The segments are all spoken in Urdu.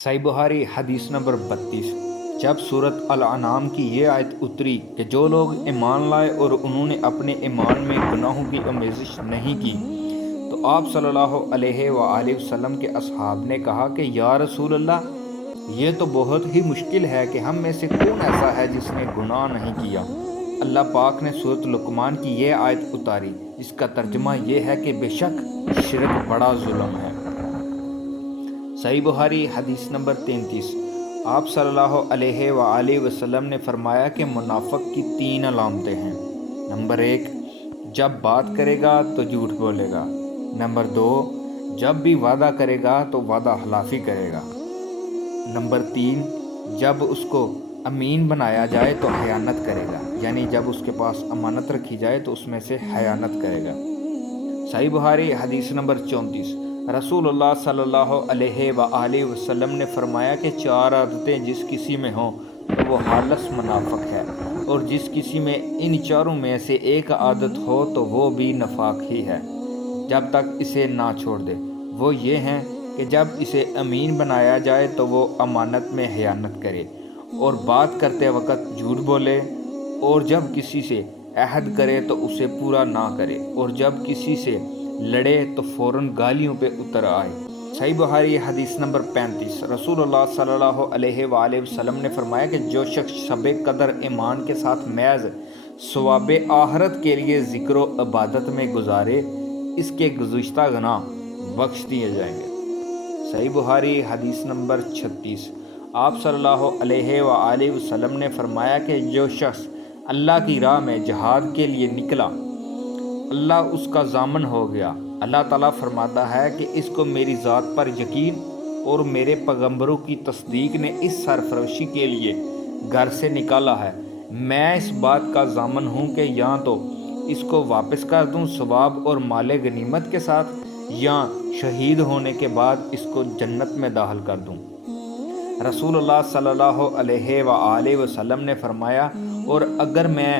صحیح بخاری حدیث نمبر 32۔ جب سورۃ الانعام کی یہ آیت اتری کہ جو لوگ ایمان لائے اور انہوں نے اپنے ایمان میں گناہوں کی آمیزش نہیں کی، تو آپ صلی اللہ علیہ وآلہ وسلم کے اصحاب نے کہا کہ یا رسول اللہ، یہ تو بہت ہی مشکل ہے کہ ہم میں سے کون ایسا ہے جس نے گناہ نہیں کیا۔ اللہ پاک نے سورۃ لقمان کی یہ آیت اتاری، جس کا ترجمہ یہ ہے کہ بے شک شرک بڑا ظلم ہے۔ صحیح بخاری حدیث نمبر 33۔ آپ صلی اللہ علیہ وآلہ وسلم نے فرمایا کہ منافق کی 3 علامتیں ہیں۔ نمبر 1، جب بات کرے گا تو جھوٹ بولے گا۔ نمبر 2، جب بھی وعدہ کرے گا تو وعدہ خلافی کرے گا۔ نمبر 3، جب اس کو امین بنایا جائے تو خیانت کرے گا، یعنی جب اس کے پاس امانت رکھی جائے تو اس میں سے خیانت کرے گا۔ صحیح بخاری حدیث نمبر 34۔ رسول اللہ صلی اللہ علیہ وآلہ وسلم نے فرمایا کہ 4 عادتیں جس کسی میں ہوں تو وہ خالص منافق ہے، اور جس کسی میں ان 4 میں سے ایک عادت ہو تو وہ بھی نفاق ہی ہے جب تک اسے نہ چھوڑ دے۔ وہ یہ ہیں کہ جب اسے امین بنایا جائے تو وہ امانت میں خیانت کرے اور بات کرتے وقت جھوٹ بولے، اور جب کسی سے عہد کرے تو اسے پورا نہ کرے، اور جب کسی سے لڑے تو فوراً گالیوں پہ اتر آئے۔ صحیح بخاری حدیث نمبر 35۔ رسول اللہ صلی اللہ علیہ وآلہ وسلم نے فرمایا کہ جو شخص شب قدر ایمان کے ساتھ محض ثواب آخرت کے لیے ذکر و عبادت میں گزارے، اس کے گزشتہ گناہ بخش دیے جائیں گے۔ صحیح بخاری حدیث نمبر 36۔ آپ صلی اللہ علیہ وآلہ وسلم نے فرمایا کہ جو شخص اللہ کی راہ میں جہاد کے لیے نکلا، اللہ اس کا ضامن ہو گیا۔ اللہ تعالیٰ فرماتا ہے کہ اس کو میری ذات پر یقین اور میرے پیغمبروں کی تصدیق نے اس سرفروشی کے لیے گھر سے نکالا ہے۔ میں اس بات کا ضامن ہوں کہ یا تو اس کو واپس کر دوں ثواب اور مال غنیمت کے ساتھ، یا شہید ہونے کے بعد اس کو جنت میں داخل کر دوں۔ رسول اللہ صلی اللہ علیہ وآلہ وسلم نے فرمایا، اور اگر میں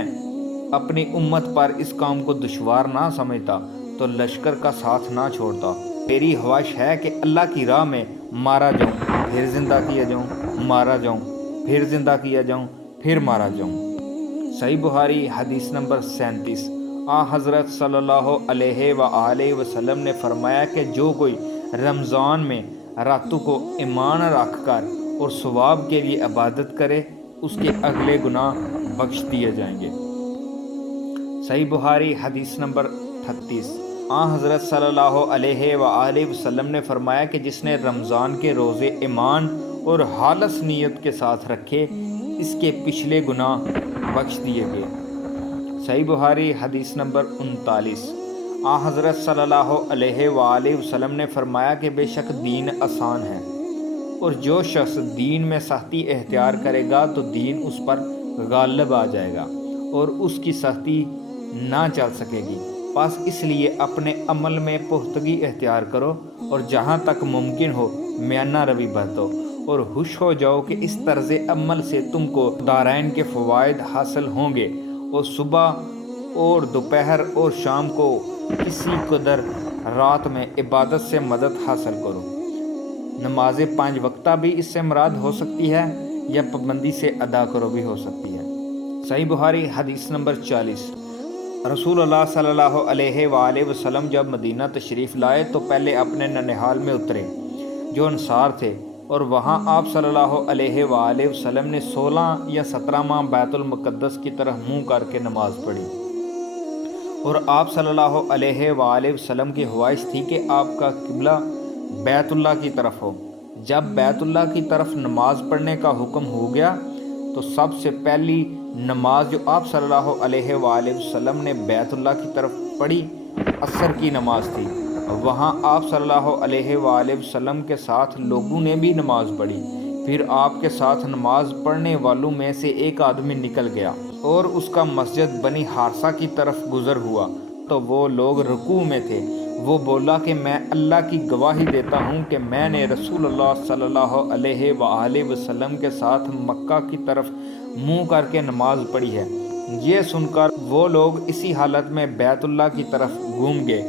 اپنی امت پر اس کام کو دشوار نہ سمجھتا تو لشکر کا ساتھ نہ چھوڑتا۔ میری خواہش ہے کہ اللہ کی راہ میں مارا جاؤں، پھر زندہ کیا جاؤں، مارا جاؤں، پھر زندہ کیا جاؤں، پھر مارا جاؤں۔ صحیح بخاری حدیث نمبر 37۔ حضرت صلی اللہ علیہ وآلہ وسلم نے فرمایا کہ جو کوئی رمضان میں راتوں کو ایمان رکھ کر اور ثواب کے لیے عبادت کرے، اس کے اگلے گناہ بخش دیے جائیں گے۔ صحیح بخاری حدیث نمبر 38۔ حضرت صلی اللہ علیہ وآلہ وسلم نے فرمایا کہ جس نے رمضان کے روزے ایمان اور خالص نیت کے ساتھ رکھے، اس کے پچھلے گناہ بخش دیے گئے۔ صحیح بخاری حدیث نمبر 39۔ حضرت صلی اللہ علیہ وآلہ وسلم نے فرمایا کہ بے شک دین آسان ہے، اور جو شخص دین میں سختی اختیار کرے گا تو دین اس پر غالب آ جائے گا اور اس کی سختی نہ چل سکے گی۔ بس اس لیے اپنے عمل میں پختگی اختیار کرو، اور جہاں تک ممکن ہو میانہ روی برتو، اور خوش ہو جاؤ کہ اس طرز عمل سے تم کو دارین کے فوائد حاصل ہوں گے، اور صبح اور دوپہر اور شام کو کسی قدر رات میں عبادت سے مدد حاصل کرو۔ نماز 5 وقتہ بھی اس سے مراد ہو سکتی ہے، یا پابندی سے ادا کرو بھی ہو سکتی ہے۔ صحیح بخاری حدیث نمبر 40۔ رسول اللہ صلی اللہ علیہ وآلہ وسلم جب مدینہ تشریف لائے تو پہلے اپنے ننہال میں اترے جو انصار تھے، اور وہاں آپ صلی اللہ علیہ وآلہ وسلم نے 16 یا 17 ماہ بیت المقدس کی طرف منہ کر کے نماز پڑھی، اور آپ صلی اللہ علیہ وآلہ وسلم کی خواہش تھی کہ آپ کا قبلہ بیت اللہ کی طرف ہو۔ جب بیت اللہ کی طرف نماز پڑھنے کا حکم ہو گیا تو سب سے پہلی نماز جو آپ صلی اللہ علیہ وآلہ وسلم نے بیت اللہ کی طرف پڑھی عصر کی نماز تھی۔ وہاں آپ صلی اللہ علیہ وآلہ وسلم کے ساتھ لوگوں نے بھی نماز پڑھی۔ پھر آپ کے ساتھ نماز پڑھنے والوں میں سے ایک آدمی نکل گیا اور اس کا مسجد بنی حارثہ کی طرف گزر ہوا تو وہ لوگ رکوع میں تھے۔ وہ بولا کہ میں اللہ کی گواہی دیتا ہوں کہ میں نے رسول اللہ صلی اللہ علیہ وآلہ وسلم کے ساتھ مکہ کی طرف منہ کر کے نماز پڑھی ہے۔ یہ سن کر وہ لوگ اسی حالت میں بیت اللہ کی طرف گھوم گئے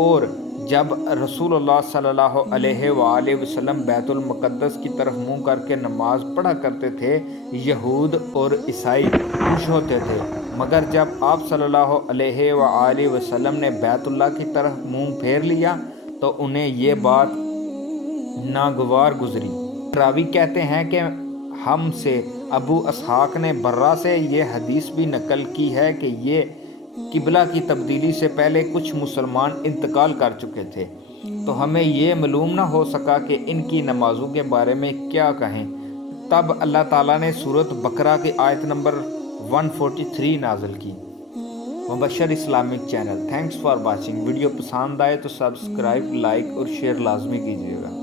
اور جب رسول اللہ صلی اللہ علیہ وآلہ وسلم بیت المقدس کی طرف منہ کر کے نماز پڑھا کرتے تھے، یہود اور عیسائی خوش ہوتے تھے، مگر جب آپ صلی اللہ علیہ وآلہ وسلم نے بیت اللہ کی طرف منہ پھیر لیا تو انہیں یہ بات ناگوار گزری۔ راوی کہتے ہیں کہ ہم سے ابو اسحاق نے برہ سے یہ حدیث بھی نقل کی ہے کہ یہ قبلہ کی تبدیلی سے پہلے کچھ مسلمان انتقال کر چکے تھے، تو ہمیں یہ معلوم نہ ہو سکا کہ ان کی نمازوں کے بارے میں کیا کہیں۔ تب اللہ تعالیٰ نے سورۃ بقرہ کی آیت نمبر 143 نازل کی۔ Mubashir Islamic channel, thanks for watching. Video پسند آئے تو سبسکرائب، لائک اور شیئر لازمی کیجیے گا۔